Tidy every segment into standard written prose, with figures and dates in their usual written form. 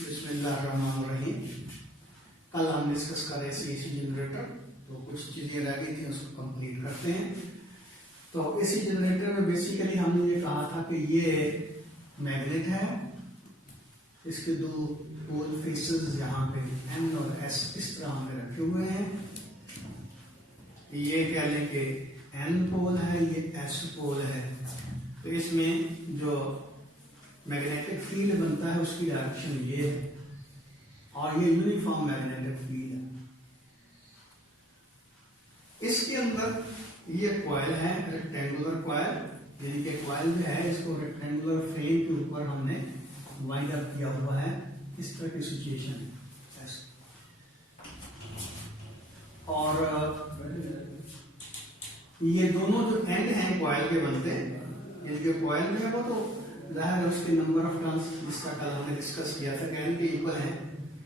बिस्मिल्लाहिर्रहमानिर्रहीम। कल हम डिस्कस कर रहे थे एसी जनरेटर, तो कुछ चीजें रह गई थी, उसको कंप्लीट करते हैं। तो एसी जनरेटर में बेसिकली हमने ये कहा था कि ये मैग्नेट है, इसके दो पोल फेसेस यहाँ पे एन और एस इस तरह हमने रखे हुए हैं। ये कह लें कि एन पोल है, ये एस पोल है। तो इसमें जो मैग्नेटिक फील्ड बनता है उसकी डायरेक्शन ये है और ये यूनिफॉर्म मैग्नेटिक फील्ड है। इसके अंदर ये कॉइल है, रेक्टेंगुलर कॉइल, यानी कि कॉइल जो है इसको रेक्टेंगुलर फ्रेम के ऊपर हमने वाइंड अप किया हुआ है। इस तरह की सिचुएशन है। और ये दोनों जो एंड हैं कॉइल के बनते हैं, यानी कि कॉइल जो है वो तो जाहिर है उसके नंबर ऑफ टर्न्स जिसका कल हमने डिस्कस किया था एन के इक्वल है।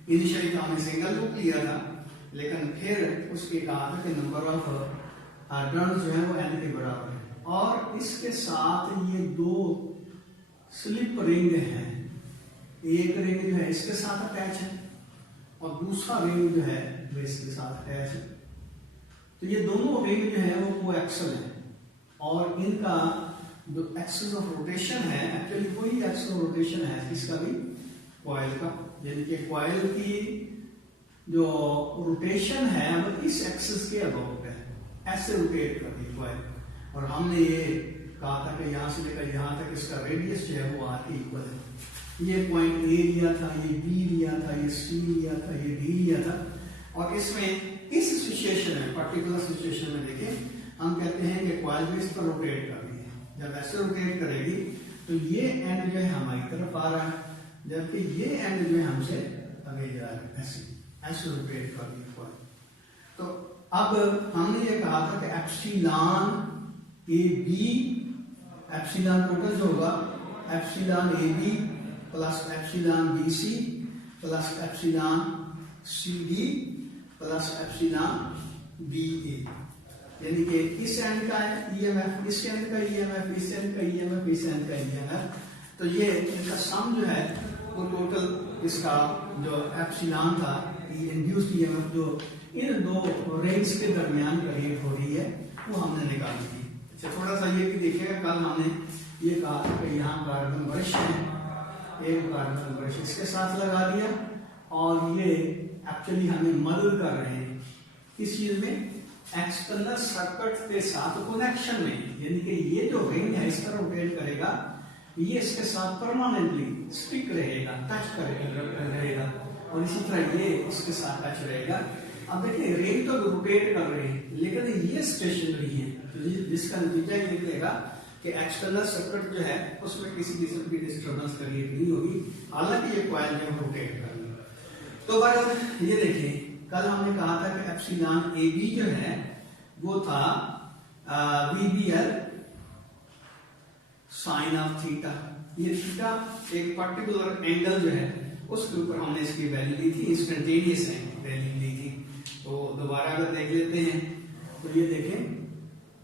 इनिशियली तो हमने सिंगल लूप लिया था, लेकिन फिर उसके कहा था कि नंबर ऑफ टर्न्स जो है वो एन के बराबर है। और इसके साथ ये दो स्लिप रिंग हैं, एक रिंग जो है इसके साथ अटैच है और दूसरा रिंग जो है वो इसके साथ अटैच है। तो ये दोनों रिंग जो है वो कोएक्सल है और इनका जो एक्सिस ऑफ रोटेशन है एक्चुअली वही एक्सिस ऑफ रोटेशन है इसका भी कॉइल का, यानी कि कॉइल की जो रोटेशन है वो इस एक्सिस के अबाउट है, ऐसे रोटेट करती है कॉइल। और हमने ये कहा था कि यहाँ से लेकर यहाँ तक इसका रेडियस जो है वो आर के इक्वल है। ये पॉइंट ए लिया था, ये बी लिया था, ये सी लिया था, ये डी लिया था। और इसमें इस सिचुएशन में, पर्टिकुलर सिचुएशन में देखें, हम कहते हैं कि कॉइल जो इस पर रोटेट कर रही है। जब ऐसे रोटेट करेगी तो ये एंड जो है हमारी तरफ आ रहा है, जबकि ये एंड जो है हमसे आगे जा रहा है। ऐसे रोटेट कर रही है कॉइल। तो अब हमने ये कहा था कि epsilon A B, epsilon total जो होगा epsilon A B plus epsilon B C plus epsilon C D plus epsilon B A, यानी कि इस एंड का ईएमएफ, इस एंड का ईएमएफ, इस एंड का ईएमएफ, इस एंड का ईएमएफ। तो ये इनका सम जो है वो टोटल इसका जो एप्सिलॉन था, इंड्यूस्ड ईएमएफ जो इन दो रेंज के दरमियान क्रिएट हो रही है वो हमने निकाली थी। अच्छा, थोड़ा सा ये भी देखिएगा, कल हमने ये कहा था कि यहाँ कार्बन ब्रश है, एक कार्बन ब्रश इसके साथ लगा दिया और ये एक्चुअली हमें मदद कर रहे हैं इस चीज में एक्सटर्नल सर्किट के साथ कनेक्शन में, यानी कि ये जो रिंग है इस तरह रोटेट करेगा, ये इसके साथ परमानेंटली स्टिक रहेगा, टच रहेगा और इसी तरह ये इसके साथ टच रहेगा। अब देखिए रिंग तो रोटेट कर रहे हैं लेकिन ये स्टेशनरी है, तो जिसका नतीजा ये निकलेगा कि एक्सटर्नल सर्किट जो है उसमें किसी किस्म की डिस्टर्बेंस क्रिएट नहीं होगी, हालांकि ये कॉइल जो रोटेट कर रही है। तो बराबर ये देखिए, कल हमने कहा था कि एप्सिलॉन ए बी जो है वो था VBL साइन ऑफ थीटा। ये थीटा एक पर्टिकुलर एंगल जो है उसके ऊपर हमने इसकी वैल्यू ली थी, इंस्टेंटेनियस वैल्यू ली थी। तो दोबारा अगर देख लेते हैं तो ये देखें,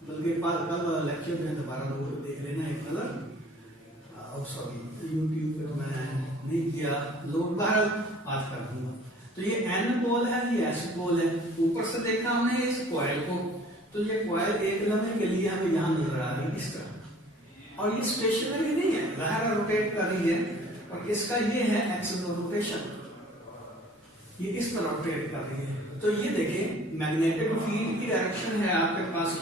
बल्कि कल लेक्चर में दोबारा लोग देख लेना एक कलर, सॉरी यूट्यूब पे तो मैंने नहीं किया लोड, बाहर आज कर दूंगा। तो ये एन पोल है, ये एस पोल है। ऊपर से देखा हमने इस कॉइल को, तो ये कॉइल एक लम्हे के लिए हमें यहां नजर आ रही है इस तरह, और ये स्टेशनरी नहीं है, बाहर रोटेट कर रही है। और इसका ये है एक्सिस ऑफ रोटेशन, ये इस तरह रोटेट कर रही है। तो ये देखिए मैग्नेटिक फील्ड की डायरेक्शन है आपके पास,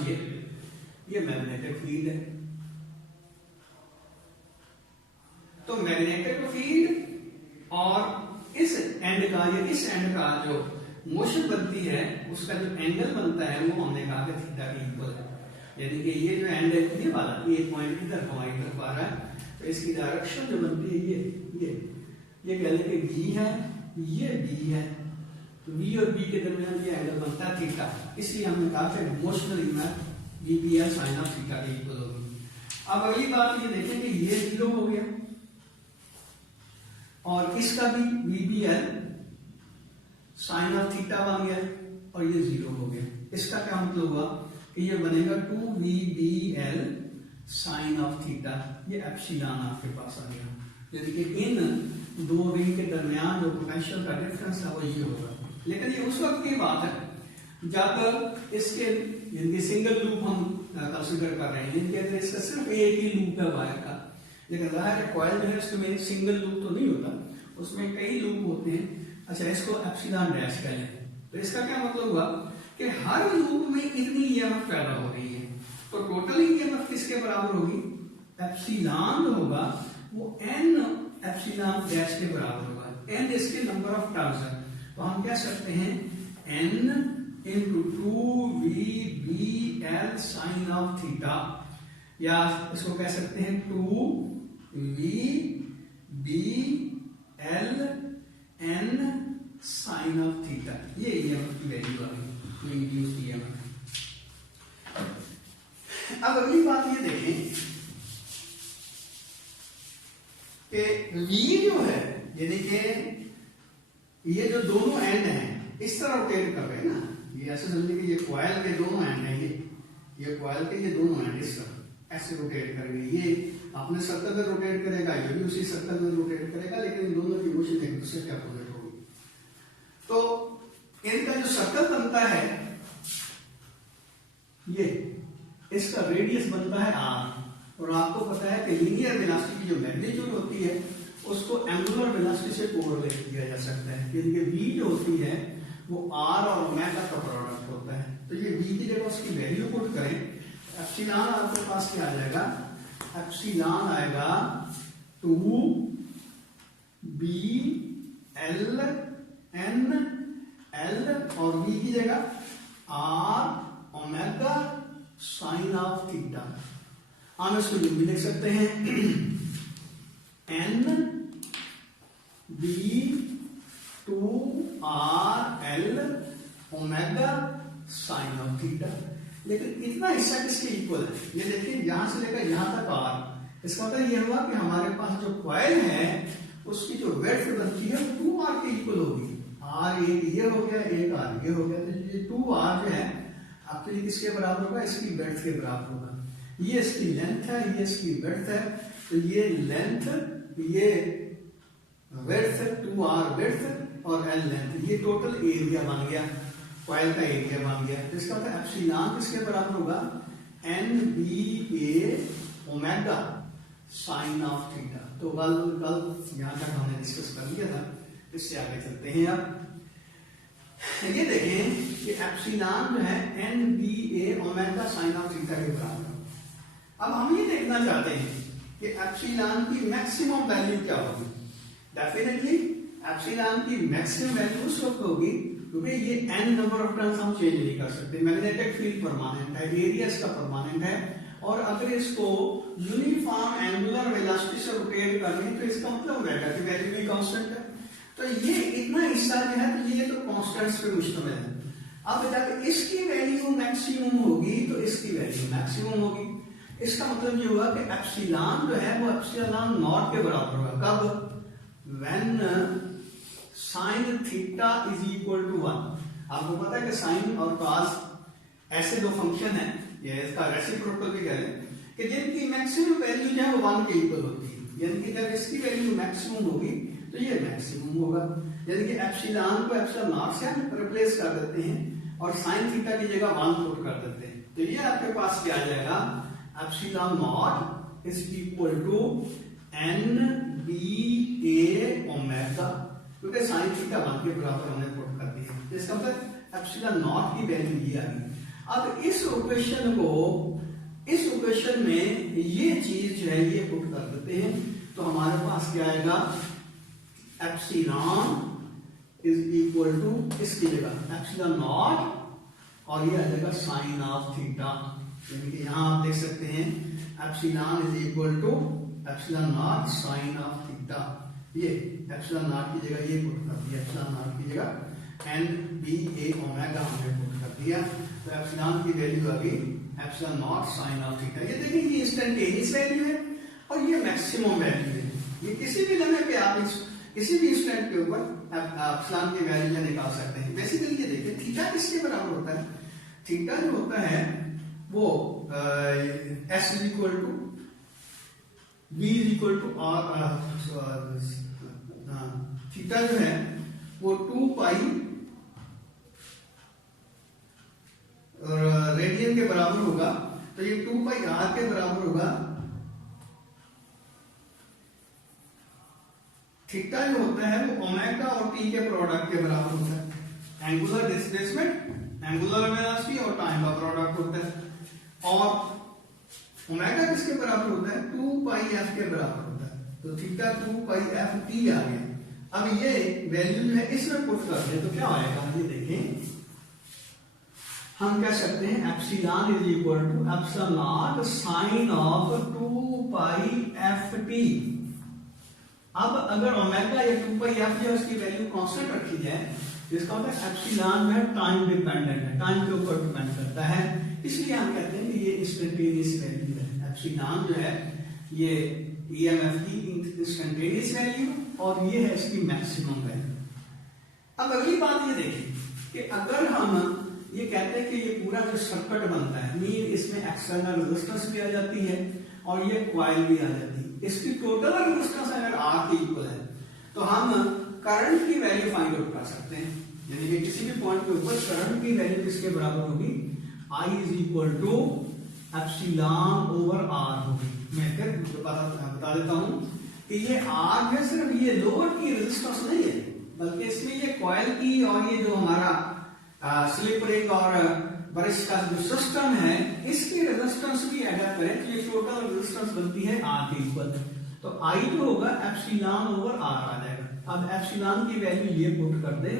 ये मैग्नेटिक फील्ड है। तो मैग्नेटिक फील्ड और इस एंड का या इस एंड का जो मोशन बनती है उसका जो एंगल बनता है वो हमने कहा कि थीटा के इक्वल है, यानी कि ये जो एंड है ये वाला, ये पॉइंट इधर हमारी तरफ आ रहा है, तो इसकी डायरेक्शन जो बनती है ये कह लें कि V है, ये B है। तो V और B के दरमियान ये एंगल बनता है थीटा, इसलिए हमने कहा कि motional EMF VBL sine of theta के इक्वल होगी। अब अगली बात ये देखें कि ये 0 हो गया और इसका भी VBL साइन ऑफ थीटा बन गया और ये 0 हो गया। इसका क्या मतलब हुआ कि ये बनेगा 2VBL साइन ऑफ थीटा, ये एप्सिलॉन आपके पास आ गया, यानी कि इन दो रिंग के दरमियान जो पोटेंशियल का डिफरेंस है वो ये होगा। लेकिन ये उस वक्त की बात है जब इसके यानी सिंगल लूप हम कंसीडर कर रहे हैं, जिनके अंदर इसका सिर्फ एक ही लूप है वायर का। लेकिन जाहिर है कॉइल जो है उसमें सिंगल लूप तो नहीं होता, उसमें कई लूप होते हैं। अच्छा, इसको एप्सिलॉन डैश कह लें, तो इसका क्या मतलब हुआ कि हर लूप में इतनी ईएमएफ पैदा हो रही है, तो टोटल ईएमएफ किसके बराबर होगी? एप्सिलॉन जो होगा वो एन एप्सिलॉन डैश के बराबर होगा। एन इसके नंबर ऑफ टर्न्स है, तो हम कह सकते हैं N into 2VBL sine of theta, या इसको कह सकते हैं 2VBL N sine of theta. ये ईएमएफ की वैल्यू आ गई, इंड्यूस्ड ईएमएफ। अब अगली बात ये देखें कि V जो है, यानी कि ये जो दोनों एंड हैं इस तरह रोटेट कर रहे हैं ना, ये ऐसे समझिए कि ये कॉइल के दोनों एंड हैं, ये कॉइल के ये दोनों एंड इस तरह ऐसे रोटेट करेंगे। ये अपने सर्कल में रोटेट करेगा, ये भी उसी सर्कल में रोटेट करेगा, लेकिन इन दोनों की मोशन एक दूसरे के अपोजिट होगी। तो इनका जो सर्कल बनता है, ये इसका रेडियस बनता है r, और आपको पता है कि लीनियर वेलोसिटी की जो मैग्नीट्यूड होती है उसको एंगुलर वेलोसिटी से कोरिलेट किया जा सकता है, क्योंकि v जो होती है वो r और ओमेगा का प्रोडक्ट होता है। तो ये v की जगह उसकी वैल्यू पुट करें, एप्सिलॉन आपके पास क्या आ जाएगा? एप्सिलॉन आएगा 2BL N L और v की जगह r omega sine of theta. हम इसको भी लिख सकते हैं N B 2RL omega sine of theta. लेकिन इतना हिस्सा किसके इक्वल है? ये देखिए, यहां से लेकर यहां तक r, इसका मतलब ये हुआ कि हमारे पास जो कॉइल है उसकी जो विड्थ बनती है वो 2r के इक्वल होगी। r एक ये हो गया, एक r ये हो गया, तो ये 2r जो है आपके किसके बराबर होगा? इसकी विड्थ के बराबर होगा। ये इसकी लेंथ है, ये इसकी विड्थ है, तो ये लेंथ, ये विड्थ 2r विड्थ और l लेंथ, ये टोटल एरिया बन गया, कॉइल का एरिया बन गया। तो इसका मतलब एप्सिलॉन किसके बराबर होगा? NBA omega sine of theta. तो कल यहां तक हमने डिस्कस कर लिया था, इससे आगे चलते हैं। अब ये देखें कि एप्सिलॉन जो है NBA omega sine of theta के बराबर। अब हम ये देखना चाहते हैं कि एप्सिलॉन की मैक्सिमम वैल्यू क्या होगी। डेफिनेटली एप्सिलॉन की मैक्सिमम वैल्यू उस वक्त होगी क्योंकि ये n नंबर ऑफ टर्न्स हम चेंज नहीं कर सकते। मैग्नेटिक फील्ड परमानेंट है, एरिया इसका परमानेंट है, और अगर इसको यूनिफॉर्म एंगुलर वेलोसिटी से रोटेट करें तो इसका मतलब रहेगा कि वैल्यू भी कांस्टेंट है। तो ये इतना हिस्सा जो है तो ये तो कांस्टेंट्स पे मुश्तमिल है। अब जब इसकी वैल्यू मैक्सिमम होगी तो इसकी वैल्यू मैक्सिमम होगी। इसका मतलब ये हुआ कि एप्सिलॉन जो है वो एप्सिलॉन नॉट के बराबर होगा। कब? When sine theta is equal to 1। आपको पता है कि साइन और कॉस ऐसे दो फंक्शन है, ये इसका रेसिप्रोकल भी कह लें, कि जिनकी मैक्सिमम वैल्यू जो है वो 1 के इक्वल होती है। यानी कि जब इसकी वैल्यू मैक्सिमम होगी तो ये मैक्सिमम होगा। यानी कि एप्सिलॉन को एप्सिलॉन नॉट से हम रिप्लेस कर देते हैं और साइन थीटा की जगह 1 पुट कर देते हैं, तो ये आपके पास क्या आ जाएगा? Epsilon naught is equal to NBA omega, क्योंकि साइन थीटा 1 के बराबर हमने पुट कर दिया। तो इसका मतलब एप्सिलॉन नॉट की वैल्यू ये आ गई। अब इस इक्वेशन में ये चीज जो है ये पुट कर देते हैं, तो हमारे पास क्या आएगा? एप्सिलॉन इज इक्वल टू इसकी जगह एप्सिलॉन नॉट और ये आ जाएगा साइन ऑफ थीटा। यानी कि यहां आप देख सकते हैं epsilon is equal to epsilon naught sine of theta. ये एप्सिलॉन नॉट की जगह ये पुट कर दिया, एप्सिलॉन नॉट की जगह NBA ओमेगा हमने पुट कर दिया, तो एप्सिलॉन की वैल्यू आ गई epsilon naught sine of theta. ये देखिए ये इंस्टेंटेनियस वैल्यू है और ये मैक्सिमम वैल्यू है। ये किसी भी लम्हे पे आप किसी भी इंस्टेंट के ऊपर एप्सिलॉन की वैल्यू निकाल सकते हैं। बेसिकली ये देखिए थीटा किसके बराबर होता है? थीटा जो होता है वो S is equal to V is equal to R theta जो है वो 2 पाई रेडियन के बराबर होगा, तो ये 2 पाई आर के बराबर होगा। थीटा जो होता है वो ओमेगा और टी के प्रोडक्ट के बराबर होता है। एंगुलर डिस्प्लेसमेंट, एंगुलर वेलोसिटी और टाइम का प्रोडक्ट होता है। और ओमेगा किसके बराबर होता है? 2 पाई एफ के बराबर होता है। तो थीटा 2 पाई एफ टी आ गया। अब ये वैल्यू जो है इसमें पुट कर दे तो क्या आएगा, ये देखें। हम कह सकते हैं epsilon is equal to epsilon naught sine of 2 pi F T. अब अगर ओमेगा या 2 पाई एफ जो उसकी वैल्यू कांस्टेंट रखी जाए, जिसका मतलब एप्सिलॉन में टाइम डिपेंडेंट है, टाइम के ऊपर डिपेंड करता है, इसलिए हम कहते हैं कि ये इंस्टेंटेनियस वैल्यू है। एप्सिलॉन जो है ये ईएमएफ की इंस्टेंटेनियस वैल्यू और ये है इसकी मैक्सिमम वैल्यू। अब अगली बात ये देखें कि अगर हम ये कहते हैं कि ये पूरा जो सर्किट बनता है, मीन इसमें एक्सटर्नल रेजिस्टेंस भी आ जाती है और ये कॉइल भी आ जाती है, इसकी टोटल रेजिस्टेंस अगर आर के इक्वल है तो हम करंट की वैल्यू फाइंड आउट कर सकते हैं। यानी कि किसी भी पॉइंट के ऊपर करंट की वैल्यू किसके बराबर होगी? I is equal to epsilon over R होगी। मैं फिर बता देता हूं कि ये आर है सिर्फ ये लोअर की रेजिस्टेंस नहीं है, बल्कि इसमें ये कॉइल की और ये जो हमारा स्लिप रिंग और ब्रश का जो सिस्टम है इसकी रेजिस्टेंस भी ऐड करें तो ये टोटल रेजिस्टेंस बनती है आर के इक्वल। तो आई जो होगा एप्सिलॉन ओवर आर आ जाएगा। अब एप्सिलॉन की वैल्यू ये पुट कर दे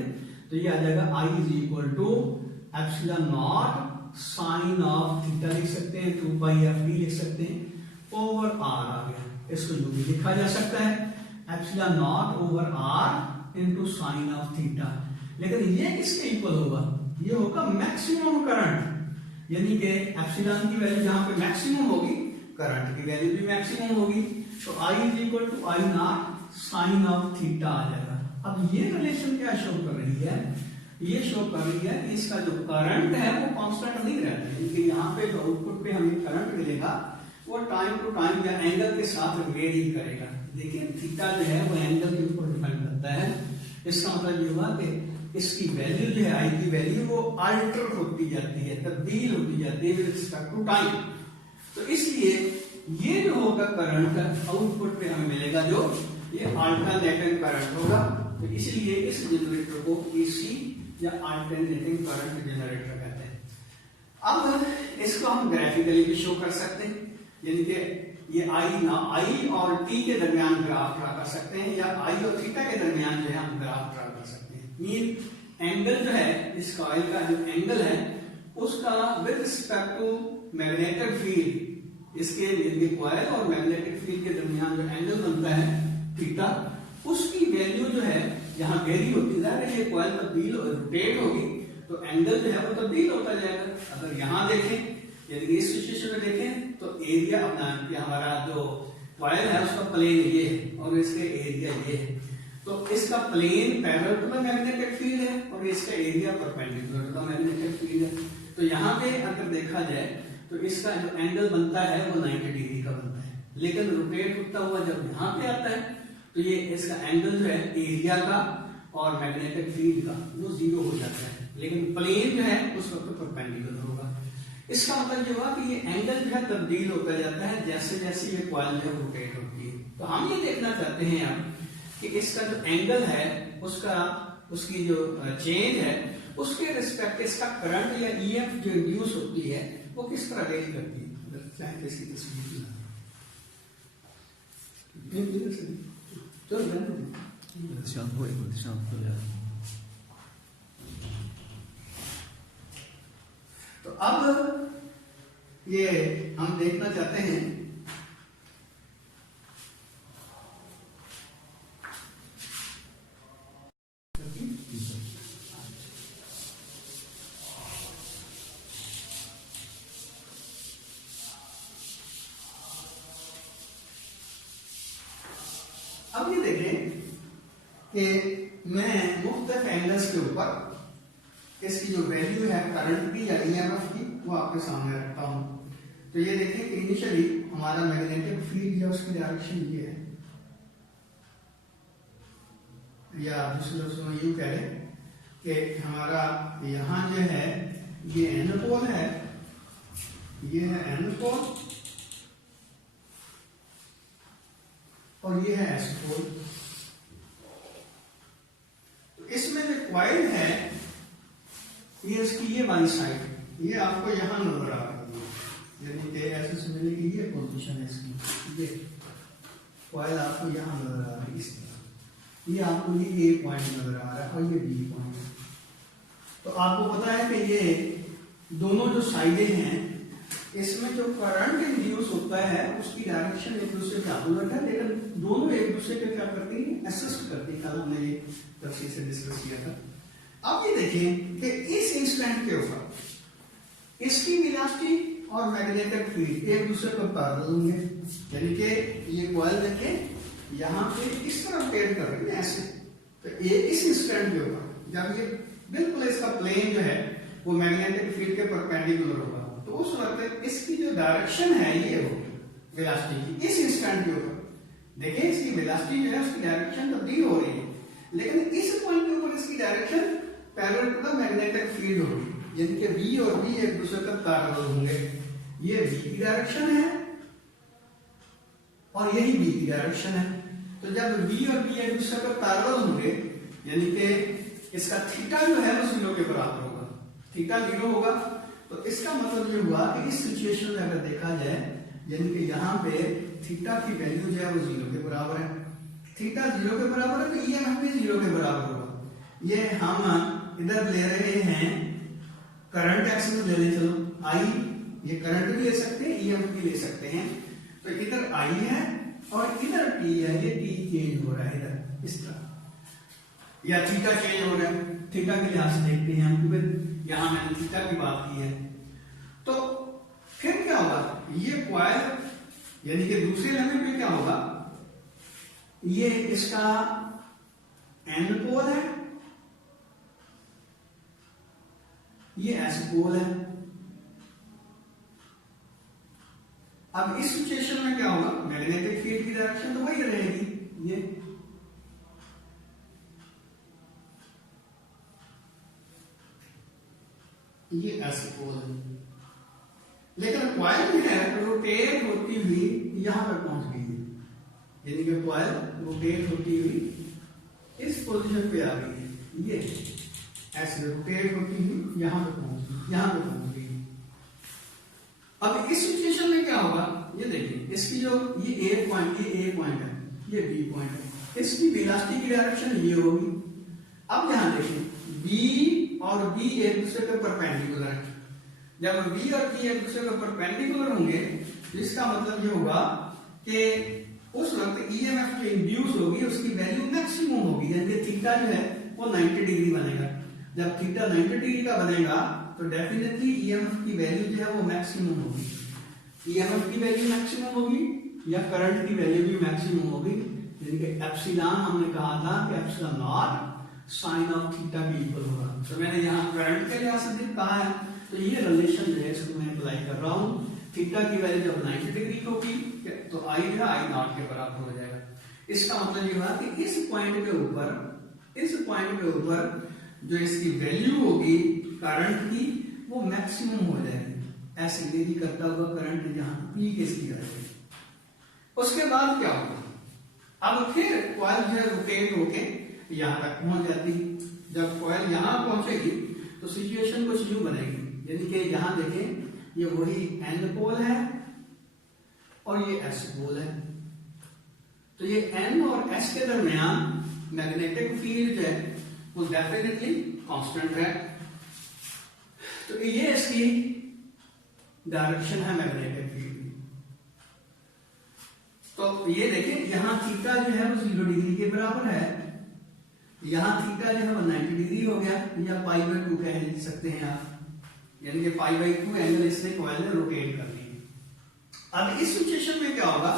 तो ये आ जाएगा I is equal to epsilon naught sine of theta लिख सकते हैं, 2 पाई एफ डी लिख सकते हैं, ओवर आर आ गया। इसको जो भी लिखा जा सकता है epsilon naught over R into sine of theta. लेकिन ये किसके इक्वल होगा? ये होगा मैक्सिमम करंट, यानी कि एप्सिलॉन की वैल्यू जहां पे मैक्सिमम होगी करंट की वैल्यू भी मैक्सिमम होगी। तो I is equal to I naught sine of theta आ जाएगा। अब ये रिलेशन क्या शो कर रही है? ये शो कर रही है कि इसका जो करंट है वो कांस्टेंट नहीं रहता है, क्योंकि यहाँ पे जो आउटपुट पे हमें करंट मिलेगा वो टाइम टू टाइम या एंगल के साथ वेरी करेगा। देखिए थीटा जो है वो एंगल के ऊपर डिपेंड करता है। इसका मतलब ये हुआ कि इसकी वैल्यू जो है आई की वैल्यू वो अल्टर होती जाती है, तब्दील होती जाती है विद रिस्पेक्ट टू टाइम। तो इसलिए ये जो होगा करंट आउटपुट पे हमें मिलेगा जो ये अल्टरनेटिंग करंट होगा। तो इसलिए इस जनरेटर को एसी या अल्टरनेटिंग करंट जनरेटर कहते हैं। अब इसको हम ग्राफिकली भी शो कर सकते हैं, यानी कि ये आई और टी के दरमियान ग्राफ ड्रा कर सकते हैं, या आई और थीटा के दरमियान जो है हम ग्राफ ड्रा कर सकते हैं। मीन एंगल जो है इस कॉइल का जो एंगल है उसका with respect to magnetic field, इसके कॉइल और मैग्नेटिक फील्ड के दरमियान जो एंगल बनता है थीटा, उसकी वैल्यू जो है यहाँ वेरी होती है। ये कॉइल तब्दील रोटेट होगी तो एंगल जो है वो तब्दील होता जाएगा। अगर यहाँ देखें यदि इस सिचुएशन में देखें तो एरिया अपना हमारा जो कॉइल है उसका प्लेन ये है और इसके एरिया ये है, तो इसका plane parallel to the magnetic field है और इसका area perpendicular to the magnetic field है। तो यहाँ पे अगर देखा जाए तो इसका जो एंगल बनता है वो 90 डिग्री का बनता है, लेकिन रोटेट होता हुआ जब यहाँ पे आता है तो ये इसका एंगल जो है एरिया का और मैग्नेटिक फील्ड का वो 0 हो जाता है, लेकिन प्लेन जो है उस वक्त परपेंडिकुलर होगा। इसका मतलब ये हुआ कि ये एंगल जो है तब्दील होता जाता है जैसे जैसे ये कॉइल जो रोटेट होती है। तो हम ये देखना चाहते हैं अब कि इसका जो एंगल है उसकी जो चेंज है उसके रिस्पेक्ट इसका करंट या ईएफ जो इंड्यूस होती है वो किस तरह वेरी करती है। इसकी तस्वीर तो अब ये हम देखना चाहते हैं अब ये देखें कि मैं मुख्तलिफ एंगल्स के ऊपर इसकी जो वैल्यू है करंट की या ईएमएफ की वो आपके सामने रखता हूं। तो ये देखें कि इनिशियली हमारा मैग्नेटिक फील्ड या उसकी डायरेक्शन ये है, या दूसरे लफ्जों में यूं कह लें कि हमारा यहाँ जो है ये एन पोल है, ये है एन पोल और ये है एस पोल। तो इसमें जो कॉइल है ये इसकी ये वाली साइड, ये आपको यहां नजर आ रही है, यानी कि ऐसे समझने की ये पोजीशन है इसकी, ये कॉइल आपको यहां नजर आ रही है इस तरह, ये आपको ये ए पॉइंट नजर आ रहा है और ये बी पॉइंट। तो आपको पता है कि ये दोनों जो साइडें हैं इसमें जो करंट इंड्यूस होता है उसकी डायरेक्शन एक दूसरे के अपोजिट है, लेकिन दोनों एक दूसरे के क्या करती हैं, असिस्ट करती हैं। कल हमने ये तफसील से डिस्कस किया था। अब ये देखें कि इस इंस्टेंट के ऊपर इसकी वेलोसिटी और मैग्नेटिक फील्ड एक दूसरे को पैरेलल होंगे, यानी कि ये कॉइल देखें यहाँ पे इस तरह रोटेट कर रही है ऐसे। तो ये इस इंस्टेंट के ऊपर जब ये बिल्कुल इसका प्लेन जो है वो मैग्नेटिक फील्ड के परपेंडिकुलर होगा, तो उस वक्त इसकी जो डायरेक्शन है ये होगी वेलोसिटी की इस इंस्टेंट के ऊपर। देखिए इसकी वेलोसिटी जो है उसकी डायरेक्शन तब्दील हो रही है, लेकिन इस पॉइंट के ऊपर इसकी direction parallel to the magnetic field होगी, यानी कि V और B एक दूसरे का पैरेलल होंगे। ये V की डायरेक्शन है और यही B की डायरेक्शन है। तो जब V और B एक दूसरे का पैरेलल होंगे, यानी कि इसका थीटा जो है वो 0 के बराबर होगा, थीटा 0 होगा। तो इसका मतलब ये हुआ कि इस सिचुएशन में अगर देखा जाए, यानी कि यहाँ पे थीटा की वैल्यू जो है वो 0 के बराबर है, थीटा 0 के बराबर है, तो EMF भी 0 के बराबर होगा। ये हम इधर ले रहे हैं करंट एक्स में ले लें, चलो आई, ये करंट भी ले सकते हैं, EMF भी ले सकते हैं। तो इधर आई है और इधर T है, ये T चेंज हो रहा है इधर इस तरह, या थीटा चेंज हो रहा है। थीटा के लिहाज से देखते हैं हम, क्योंकि यहां मैंने थीटा की बात की है। तो फिर क्या होगा, ये कॉइल यानी कि दूसरे लेवल पे क्या होगा, ये इसका एन पोल है, ये एस पोल है। अब इस सिचुएशन में क्या होगा, मैग्नेटिक फील्ड की डायरेक्शन तो वही रहेगी, ये एस पोल है, लेकिन कॉइल जो है रोटेट होती हुई यहां पर पहुंच गई है, यानी कि कॉइल रोटेट होती हुई इस पोजीशन पे आ गई है, ये ऐसे रोटेट होती हुई यहां पे पहुंच गई, यहां पे पहुंच गई। अब इस सिचुएशन में क्या होगा, ये देखिए इसकी जो ये ए पॉइंट है, ये बी पॉइंट है, इसकी वेलोसिटी की डायरेक्शन ये होगी। अब यहां देखिए बी और बी एक दूसरे के परपेंडिकुलर है। जब बी और बी एक दूसरे के परपेंडिकुलर होंगे तो इसका मतलब ये होगा कि उस वक्त ईएमएफ जो इंड्यूस होगी उसकी वैल्यू मैक्सिमम होगी, यानी कि थीटा जो है वो 90 डिग्री बनेगा। जब थीटा 90 डिग्री का बनेगा तो डेफिनेटली ईएमएफ की वैल्यू जो है वो मैक्सिमम होगी, ईएमएफ की वैल्यू मैक्सिमम होगी या करंट की वैल्यू भी मैक्सिमम होगी, यानी कि एप्सिलॉन हमने कहा था कि epsilon naught sine of theta के इक्वल होगा। तो मैंने यहाँ करंट के लिहाज से कहा है, तो ये रिलेशन जो है इसको मैं अप्लाई कर रहा हूँ। थीटा की वैल्यू जब 90 डिग्री होगी तो आई जो है आई नॉट के बराबर हो जाएगा। इसका मतलब ये हुआ कि इस पॉइंट के ऊपर जो इसकी वैल्यू होगी करंट की वो मैक्सिमम हो जाएगी, ऐसे वेरी करता हुआ करंट यहाँ पी के इसकी जाएगी। उसके बाद क्या होगा, अब फिर कॉइल जो है रोटेट होके यहां तक पहुंच जाती है। जब कॉइल यहां पहुंचेगी तो सिचुएशन कुछ यूं बनेगी, यानी कि यहां देखें ये वही एन पोल है और ये एस पोल है। तो ये एन और एस के दरमियान मैग्नेटिक फील्ड है वो डेफिनेटली कांस्टेंट है। तो ये इसकी डायरेक्शन है मैग्नेटिक फील्ड की। तो ये देखें यहां थीटा जो है वो 0 डिग्री के बराबर है, यहां थीटा जो है वो 90 डिग्री हो गया, या π/2 कह सकते हैं आप, यानी कि π/2 एंगल इसने कॉइल में रोटेट कर दी। अब इस सिचुएशन में क्या होगा,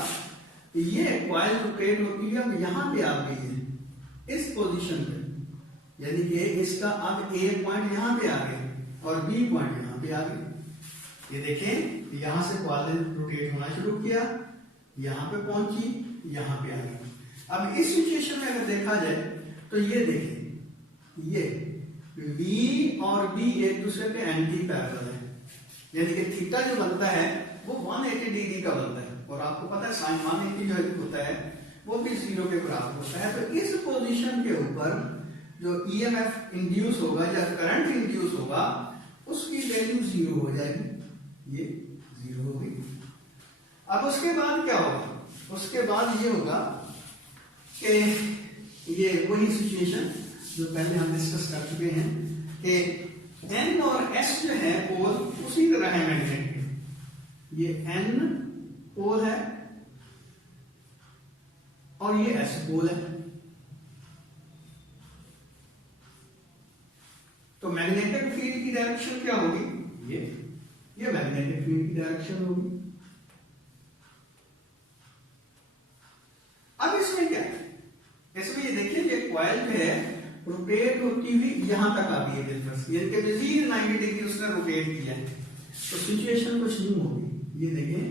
ये कॉइल रोटेट होती है, अब यहां पे आ गई है इस पोजीशन पे, यानी कि इसका अब ए पॉइंट यहां पे आ गया और बी पॉइंट यहां पे आ गया। ये देखें यहां से कॉइल ने रोटेट होना शुरू किया, यहां पे पहुंची, यहां पे आ गई। अब इस सिचुएशन में अगर देखा जाए तो ये देखिए, ये V और B एक दूसरे के एंटी पैरेलल है, यानी कि थीटा जो बनता है वो 180 डिग्री का बनता है, और आपको पता है साइन 180 जो होता है वो भी 0 के बराबर होता है। तो इस पोजीशन के ऊपर जो EMF इंड्यूस होगा या करंट इंड्यूस होगा उसकी वैल्यू 0 हो जाएगी, ये 0 होगी। अब उसके बाद क्या होगा, उसके बाद ये होगा कि ये वही सिचुएशन जो पहले हम डिस्कस कर चुके हैं कि N और S जो है पोल उसी तरह है मैग्नेट के, ये N पोल है और ये S पोल है। तो मैग्नेटिक फील्ड की डायरेक्शन क्या होगी, ये मैग्नेटिक फील्ड की डायरेक्शन होगी। अब इसमें क्या है, इसमें ये देखिए ये कॉइल जो है रोटेट होती हुई यहां तक आ गई है बिल्कुल, यानी कि मजीद 90 डिग्री उसने रोटेट किया है। तो सिचुएशन कुछ यूं होगी, ये देखें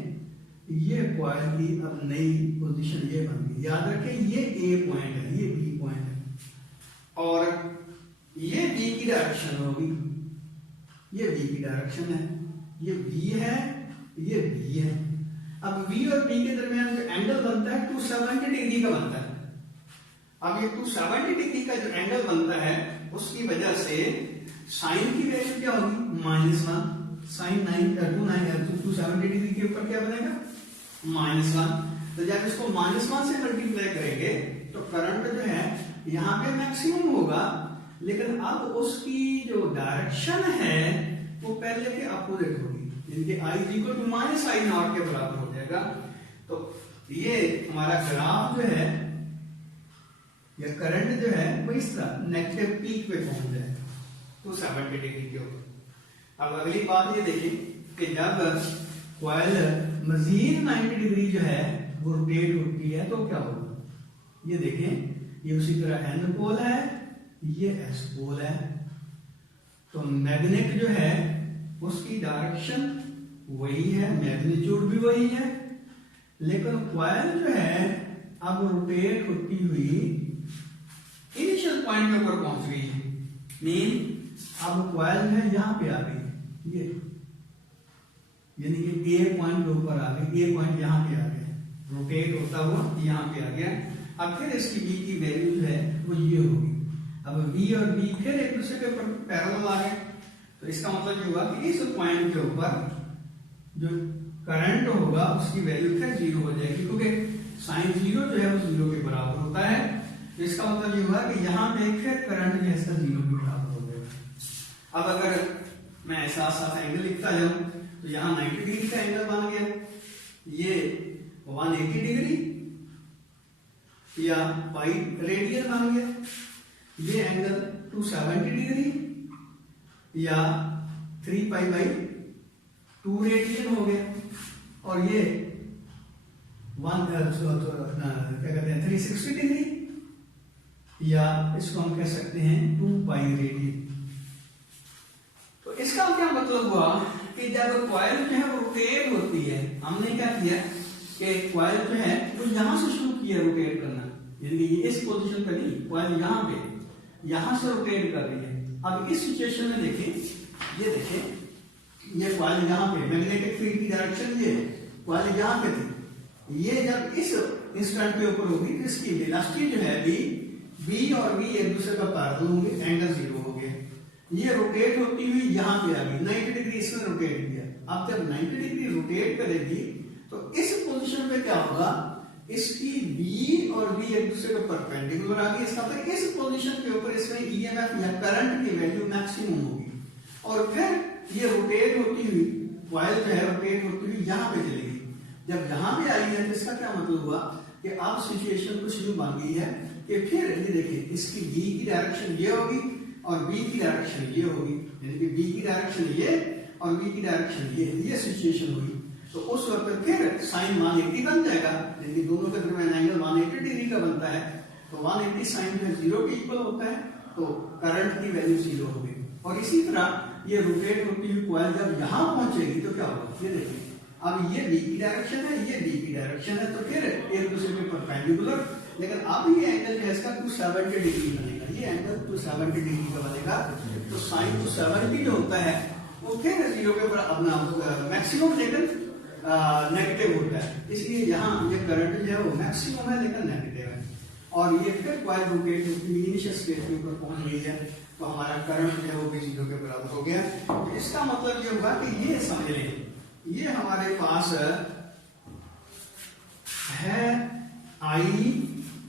ये कॉइल की अब नई पोजीशन ये बन गई। याद रखें ये A पॉइंट है, ये B पॉइंट है और ये B की डायरेक्शन होगी, ये B की डायरेक्शन है, ये B है, ये B है। अब V और B के दरमियान जो एंगल बनता है 270 डिग्री का बनता है। अब ये 270 डिग्री का जो एंगल बनता है उसकी वजह से साइन की वैल्यू क्या होगी, -1, साइन 270 डिग्री के ऊपर क्या बनेगा, -1। तो जब इसको -1 से मल्टीप्लाई करेंगे तो करंट जो है यहाँ पे मैक्सिमम होगा, लेकिन अब उसकी जो डायरेक्शन है वो पहले के अपोजिट होगी, यानी कि I = -I0 के बराबर हो जाएगा। तो ये हमारा ग्राफ जो है या करंट जो है वो इस तरह नेगेटिव पीक पे पहुंच जाए 270 डिग्री के ऊपर। अब अगली बात ये देखिए कि जब कॉइल मजीद 90 डिग्री जो है वो रोटेट होती है तो क्या होगा, ये देखें ये उसी तरह N पोल है, ये S पोल है। तो मैग्नेट जो है उसकी डायरेक्शन वही है, मैग्नीट्यूड भी वही है, लेकिन कॉइल जो है अब रोटेट होती हुई इनिशियल पॉइंट के ऊपर पहुंच गई है। मीन अब कॉइल जो है यहां पे आ गई, ये यानी कि A पॉइंट के ऊपर आ गई, A पॉइंट यहां पे आ गया, रोटेट होता हुआ यहां पे आ गया। अब फिर इसकी B की वैल्यू जो है वो ये होगी। अब V और B फिर एक दूसरे के ऊपर पैरेलल आ गए, तो इसका मतलब ये हुआ कि इस पॉइंट के ऊपर जो करंट होगा उसकी वैल्यू फिर 0 हो जाएगी, क्योंकि साइन 0 जो है वो 0 के बराबर होता है। तो इसका मतलब ये हुआ कि यहाँ पे फिर करंट जो है इसका 0 के बराबर हो जाएगा। अब अगर मैं ऐसा साथ एंगल लिखता जाऊं तो यहाँ 90 डिग्री का एंगल बन गया, ये 180 डिग्री या पाई रेडियन बन गया, ये एंगल 270 डिग्री या 3π/2 रेडियन हो गया, और ये क्या कहते हैं 360 डिग्री, या इसको हम कह सकते हैं 2π रेडियन। तो इसका क्या मतलब हुआ कि जब कॉइल जो है वो रोटेट होती है, हमने क्या किया कि कॉइल जो है वो यहां से शुरू किया रोटेट करना, यानी कि इस पोजीशन पे नहीं, कॉइल यहां पे यहां से रोटेट कर रही है। अब इस सिचुएशन में देखें, ये देखें ये कॉइल यहां पे मैग्नेटिक फील्ड की डायरेक्शन, ये कॉइल यहां पे थी, ये जब इस इंस्टेंट पे ऊपर होगी तो इसकी वेलोसिटी जो है B और V एक दूसरे का पैरेलल होंगे, एंगल 0 हो गया। ये रोटेट होती हुई यहां पे आ गई, 90 डिग्री इसने रोटेट किया। अब जब 90 डिग्री रोटेट करेगी तो इस पोजीशन पे क्या होगा, इसकी B और V एक दूसरे के परपेंडिकुलर आ गई, इसका मतलब इस पोजीशन के ऊपर इसमें EMF या करंट की वैल्यू मैक्सिमम होगी, और फिर ये रोटेट होती हुई कॉइल जो है रोटेट होती हुई यहां पे चलेगी। जब यहां पे आई है तो इसका क्या मतलब हुआ कि अब सिचुएशन कुछ यूं बन गई है कि फिर ये देखिए इसकी B की डायरेक्शन ये होगी और B की डायरेक्शन ये होगी, यानी कि B की डायरेक्शन ये और B की डायरेक्शन ये सिचुएशन होगी। तो उस वक्त फिर साइन 180 बन जाएगा, यानी कि दोनों के दरमियान एंगल 180 डिग्री का बनता है। तो 180 साइन जो 0 के इक्वल होता है, तो करंट की वैल्यू 0 होगी। और इसी तरह ये रोटेट होती हुई कॉइल जब यहां पहुंचेगी तो क्या होगा, ये देखिए अब ये B की डायरेक्शन है, ये B की डायरेक्शन है, तो फिर एक दूसरे के परपेंडिकुलर लेकिन अब ये एंगल जो है इसका 270 डिग्री बनेगा, ये एंगल 270 डिग्री का बनेगा। तो साइन 270 जो होता है वो फिर 0 के ऊपर अपना मैक्सिमम लेकिन नेगेटिव होता है, इसलिए यहाँ ये करंट जो है वो मैक्सिमम है लेकिन नेगेटिव है। और ये फिर कॉइल रोटेट इनिशियल स्टेट के ऊपर पहुंच गई है, तो हमारा करंट जो है वो भी 0 के बराबर हो गया। तो इसका मतलब ये होगा कि ये समझ लें, ये हमारे पास है आई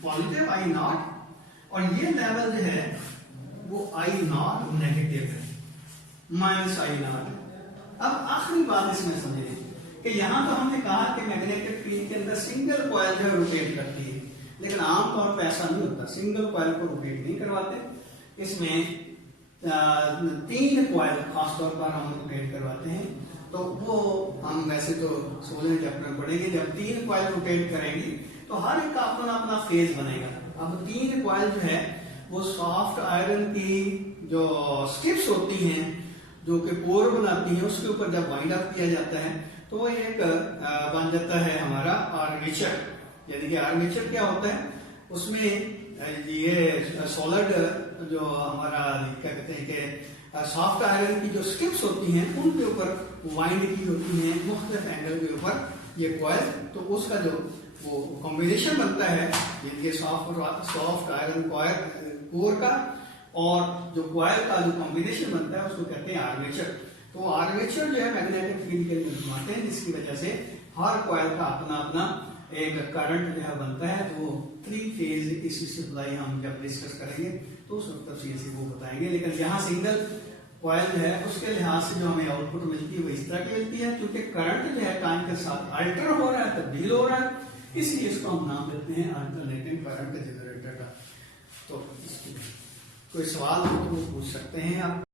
पॉजिटिव आई नॉट, और ये लेवल जो है वो आई नॉट नेगेटिव है, माइनस आई नॉट। अब आखिरी बात इसमें समझिए कि यहां तो हमने कहा कि मैग्नेटिक फील्ड के अंदर सिंगल कॉइल जो है रोटेट करती है, लेकिन आमतौर पर ऐसा नहीं होता, सिंगल कॉइल को रोटेट नहीं करवाते। इसमें 3 कॉइल खासतौर पर हम रोटेट करवाते हैं। तो वो हम वैसे तो 16वें चैप्टर में पढ़ेंगे। जब 3 कॉइल रोटेट करेंगी तो हर एक का अपना अपना फेज बनेगा। अब 3 कॉइल जो है वो सॉफ्ट आयरन की जो स्ट्रिप्स होती हैं जो कि कोर बनाती हैं, उसके ऊपर जब वाइंड अप किया जाता है तो वो एक बन जाता है हमारा आर्मेचर। यानी कि आर्मेचर क्या होता है, उसमें ये सॉलिड जो हमारा क्या कहते हैं कि सॉफ्ट आयरन की जो स्ट्रिप्स होती हैं उनके ऊपर वाइंड की होती हैं मुख्तलिफ एंगल के ऊपर ये कॉइल। तो उसका जो वो कॉम्बिनेशन बनता है ये सॉफ्ट आयरन कॉइल कोर का और जो कॉइल का जो कॉम्बिनेशन बनता है उसको कहते हैं आर्मेचर। तो आर्मेचर जो है मैग्नेटिक फील्ड के लिए घुमाते हैं, जिसकी वजह से हर कॉइल का अपना अपना एक करंट जो है बनता है। तो 3 फेज इसी सप्लाई हम जब डिस्कस करेंगे तो उस वक्त तफसील से वो बताएंगे। लेकिन यहाँ सिंगल कॉइल जो है उसके लिहाज से जो हमें आउटपुट मिलती है वो इस तरह की मिलती है, क्योंकि करंट जो है टाइम के साथ अल्टर हो रहा है, तब्दील हो रहा है, इसलिए इसको हम नाम देते हैं अल्टरनेटिंग करंट जनरेटर का। तो कोई सवाल हो तो वो पूछ सकते हैं आप।